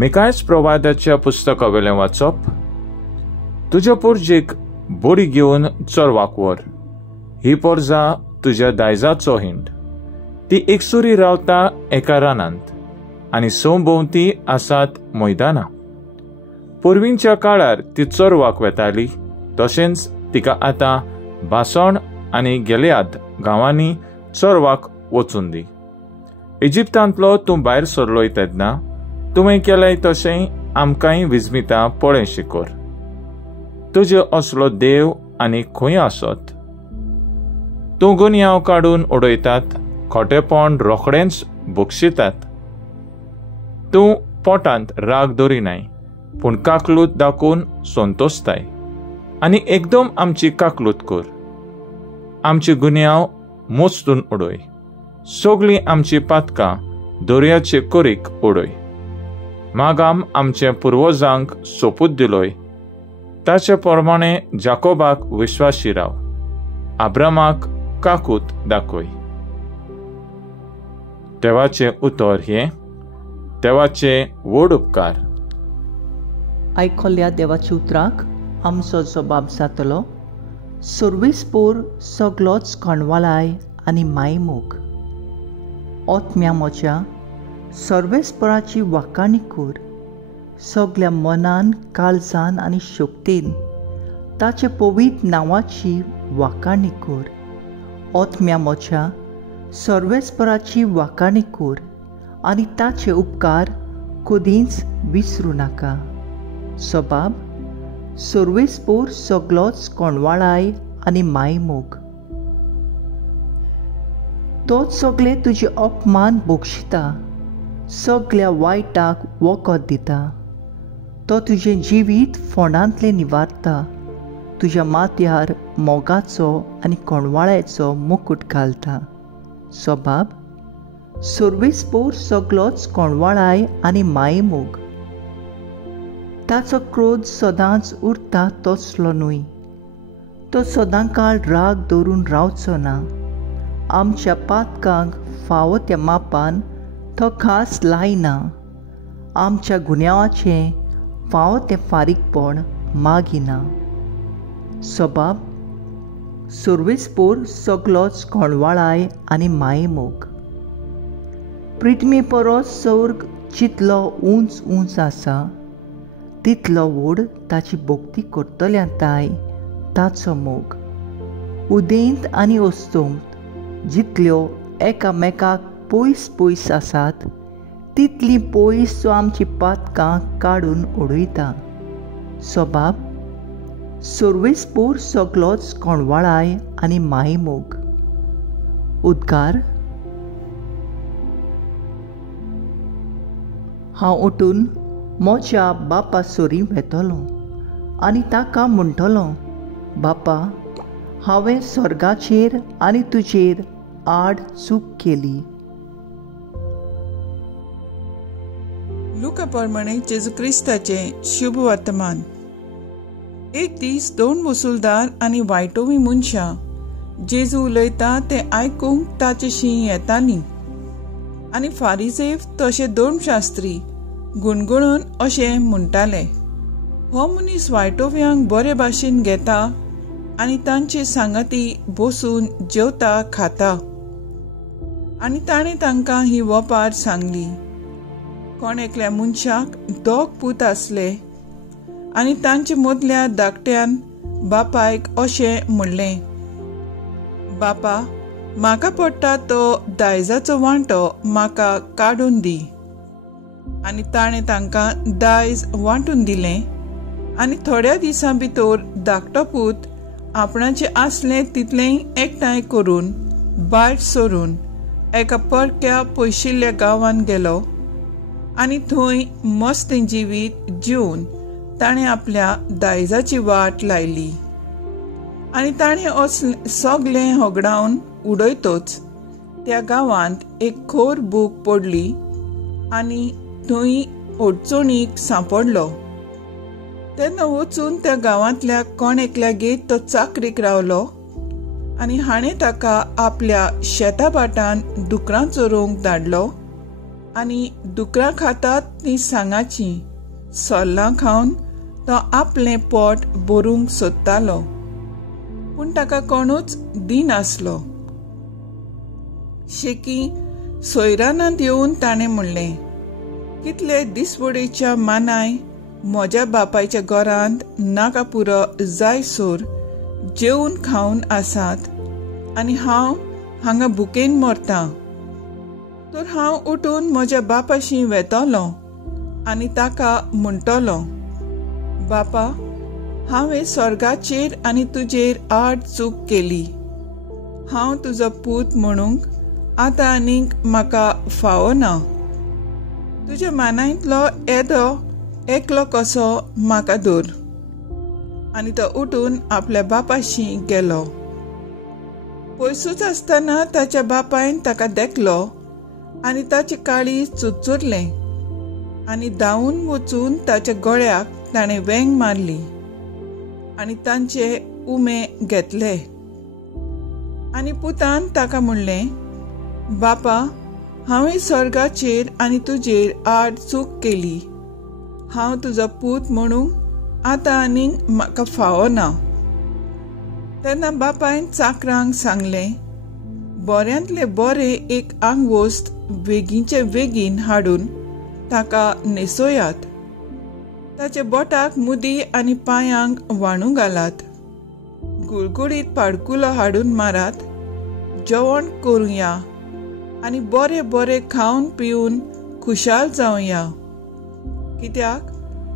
मिकायस प्रवादाच्या पुस्तकावेलें वाचप. तुज्या पोरजेक बोडी घेवन चोरवाक व्हर. ही पोरजा तुज्या दायजाचो हिंड. ती एकसुरी रावता एका रानांत आनी सोंभोवती आसात मैदानां. पोरवींच्या काळार ती चोरवाक वेताली, तशेंच तिका आतां बासण आनी गिलेयाद गांवांनी चोरवाक वचून दी. इजिप्तांतलो तूं भायर सरलोय तेन्ना तुवें केलें तशें आमकांय विजमिता पळय शिकोर. तुजे असलो देव आनी खंय आसत. तूं गुन्यांव काडून उडयतात, खोटेपण रोखडेंच बक्षितात. तूं पोटांत राग दवरिनाय, पूण काकलूत दाखोवन संतोसताय. आनी एकदम आमची काकलूत कर. आमची गुन्यांव मोस्तून उडय. सगळीं आमची पातकां दर्याचे कुरीक उडय. मागाम आमचे पुर्वजांक सोपूत दिलोय, ताचे प्रमाणें जाकोबाक विश्वासी राव, अब्रामाक काकूत दाखय. देवाचे उतर हे देवाचे व्हड उपकार. आयकल्ल्या देवाच्या उतराक आमचो जबाब जातलो. सर्वेस्पोर सगळोच कणवालाय आनी मायमोग. ओतम्या म्हज्या सर्वेस्पराची वाखाणी कर. सगळ्या मनान, काळजान आनी शक्तीन ताचे पवित्र नांवाची वाखाणी कर. ओतम्या म्हज्या सर्वेस्पराची वाखाणी कर आनी ताचे उपकार कधीच विसरूं नाका. सबाब सर्वेस्पोर सगळोच कोणवाळाय आनी मायमोग. तो सगळे तुजे अपमान बक्षिता, सगळ्या वायटाक वखद दिता. तो तुजें जिवीत फोंडांतलें निवारता. तुज्या माथ्यार मोगाचो आनी कोणवाळ्याचो मुकुट घालता. सबाब सर्वेस्पोर सगळोच कोणवाळाय आनी मायमोग. ताचो क्रोध सदांच उरता तसलो न्हय. तो सदांकाळ राग दवरून रावचो ना. आमच्या पातकांक फावो त्या मापान तो खास लायना. आमच्या गुन्यांवाचें फावो तें फारीकपण मागिना. सबाब सर्वेस्पोर सगळोच कोणवाळाय आनी मायमोग. पृथ्वी परस सर्ग जितलो उंच उंच आसा, तितलो व्हड ताची भोक्ती करतल्यांताय ताचो मोग. उदेंत आनी अस्तंत जितल्यो एकामेकाक पयस पयस आसात, तितली पयस तो आमची पातकां काडून उडयता. सबाब सर्वेस्पोर सगळोच कोणवाळाय आनी मायमोग. उद्गार. हांव उठून म्हज्या बापा सोरी वेतलो आनी ताका म्हणटलो, बापा, हांवें स्वर्गाचेर आनी तुजेर आड चूक केली. लुका प्रमाणे जेजू क्रिस्ताचें शुभ वर्तमान. एक दीस दोन वसूलदार आनी वायटोवी मनशां जेजू उलयता तें आयकूंक ताचेशी येतालीं. आनी फारिजेव तशे दोन शास्त्री गुणगुणून अशें म्हणटाले, हो मनीस वायटोव्यांक बरे भाशेन घेता आनी तांचे सांगाती बसून जेवता खाता. आनी ताणें तांकां ही वपार सांगली. कोण एकल्या मनशाक दोग पूत आसले आनी तांचे मदल्या धाकट्यान बापायक अशें म्हणलें, बापा, म्हाका पडटा तो दायजाचो वांटो म्हाका काडून दी. आनी ताणें तांकां दायज वांटून दिलें. आनी थोड्या दिसां भितर धाकटो पूत आपणाचें आसलें तितलेंय एकठांय करून भायर सरून एका परक्या पयशिल्ल्या गांवांत गेलो. आनी थंय मस्तें जिवीत जिवन ताणें आपल्या दायजाची वाट लायली. आनी ताणें सगलें होगडावन उडयतोच त्या गांवांत एक खोर बूक पडली आनी थंय अडचणीक सांपडलो. तेन्ना वचून त्या गांवांतल्या कोण एकल्यागेर तो चाकरीक रावलो आनी हाणें ताका आपल्या शेता बाटान दुकरां चोरूंक धाडलो आनी दुकरां खातात ती सांगाची सोल्लां खावन तो आपलें पोट भरूंक सोदतालो, पूण ताका कोणूच दिनासलो. शेकी सोयरानांत येवन ताणें म्हणलें, कितले दिसवडेच्या मानाय म्हज्या बापायच्या घरांत नाका पुरो जायसोर जेवून खावन आसात आनी हांव हांगा भुकेन मरतां. तर हांव उठून म्हज्या बापाशी वेतलों आनी ताका म्हणटलों, बापा, हांवें स्वर्गाचेर आनी तुजेर आड चूक केली. हांव तुजो पूत म्हणूंक आतां आनीक म्हाका फावो ना. तुज्या मानांतलो येदो एकलो कसो म्हाका दवर. आनी तो उठून आपल्या बापाशी गेलो. पयसूच आसतना ताच्या बापायन ताका देखलो आनी ताचे काळी चुचुरलें आनी धांवून वचून ताच्या गळ्याक ताणें वेंग मारली आनी तांचे उमे घेतले. आनी पुतान ताका म्हणलें, बापा, हांवें स्वर्गाचेर आनी तुजेर आड चूक केली. हांव तुजो पूत म्हणूंक आतां आनीक म्हाका फावो ना. तेन्ना बापायन चाकरांक सांगलें, बऱ्यांतले बरें एक आंगवस्त बेगीचे बेगीन हाडून ताका न्हेसोयात. ताच्या बोटाक मुदी आनी पांयांक वाणू घालात. गुळगुळीत पाडकुलो हाडून मारात. जेवण करुया आनी बरें बरें खावन पिवन खुशाल जावया. कित्याक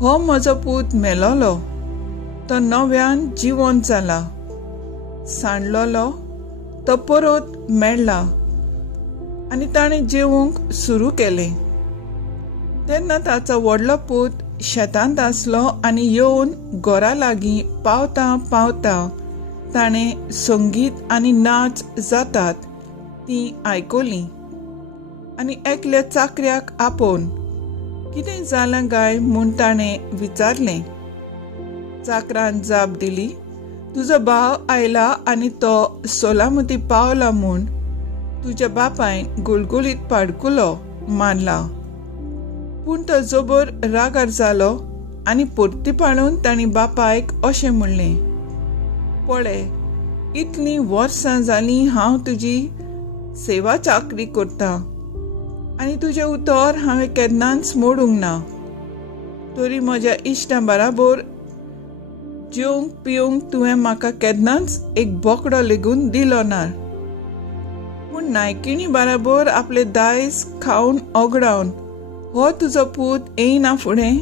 हो म्हजो पूत मेलोलो, तो नव्यान जिवंत जाला. सांडलोलो, तो परत मेळ्ळा. आनी ताणें जेवूंक सुरू केलें. तेन्ना ताचो व्हडलो पूत शेतांत आसलो आनी येवन घरा लागीं पावता पावता ताणें संगीत आनी नाच जातात ती आयकली. आनी एकल्या चाकऱ्याक आपोवन कितें जालां काय म्हूण ताणें विचारलें. चाकरान जाप दिली, तुजो भाव आयला आनी तो सोलामती पावला म्हूण तुज्या बापायन गुळगुळीत पाडकुलो मारला. पूण तो जोबोर रागार जालो आनी परतीपाडून तांणी बापायक अशें म्हणलें, पळय, इतलीं वर्सां जालीं हांव तुजी सेवा चाकरी करतां आनी तुजें उतर हांवें केन्नाच मोडूंक ना. तरी म्हज्या इश्टां बराबर जेवंक पिवंक तुवें म्हाका केन्नाच एक बोकडो लेगून दिलो ना. पूण नायकिणी बराबर आपले दायज खावन ओगडावन हो तुजो पूत येयना फुडें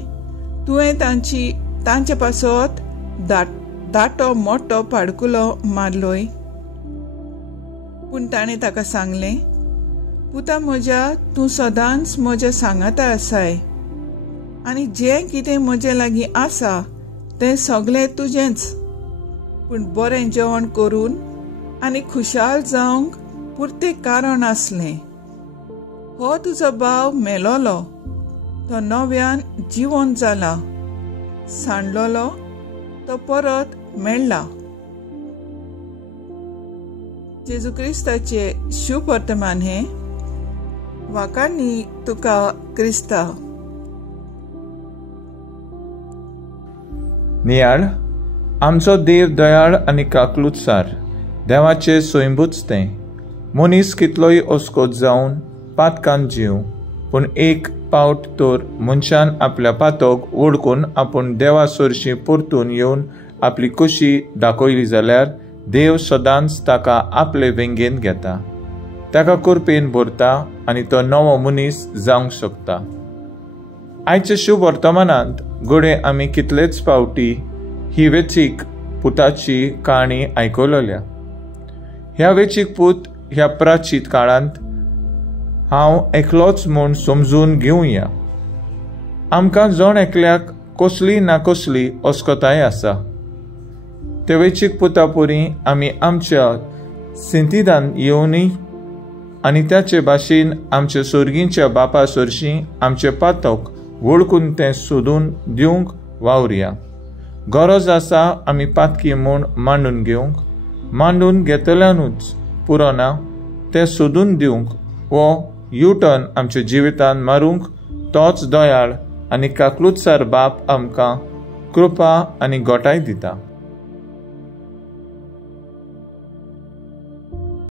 तुवें तांचे पासत दाटो मोठो पाडकुलो मारलोय. पूण ताणें ताका सांगलें, पुता म्हज्या, तूं सदांच म्हज्या सांगाता आसाय आनी जें कितें म्हजे लागीं आसा तें सगळें तुजेंच. पूण बरें जेवण करून आनी खुशाल जावंक पुरतें कारण आसलें. हो तुजो भाव मेलोलो, तो नव्यान जिवंत जाला. सांडलोलो, तो परत मेळ्ळा. जेजू क्रिस्ताचे शुभ वर्तमान हे वाकांनी तुका क्रिस्ता. नियाळ, आमचो देव दयाळ आनी काकलुतसार, देवाचे स्वयंभूच तें. मनीस कितलोय ओस्कोत जावन पातकान जीव, पूण एक पावट तर मनशान आपल्या पातोक ओडकून आपूण देवा सोरशीं परतून येवन आपली खोशी दाखयली जाल्यार देव सदांच ताका आपले वेंगेन घेता, ताका कुरपेन भरता आनी तो नवो मनीस जावंक शकता. आयच्या शुभ वर्तमानांत घोडे आमी कितलेच फावटी ही वेचीक पुताची काणी आयकलोल्या. ह्या वेचीक पूत ह्या प्राचीत काळांत हांव एकलोच म्हूण समजून घेवया. आमकां जण एकल्याक कसली ना कसली अस्कोताय आसा. ते वेचीक पुता परी आमी आमच्या सिंथिदान येवनी आनी त्याचे भाशेन आमच्या सोर्गींच्या बापा सोरशीं आमचे पातोक वळखून तें सोदून दिवंक वावरया. गरज आसा आमी पातकी म्हूण मांडून घेवंक, मांडून घेतल्यानूच पुरो ना, तें सोदून दिवंक वो यू टर्न आमच्या जिवितांत मारूंक तोच दयाळ आनी काकलूतसार बाप आमकां कृपा आनी गोटाय दिता.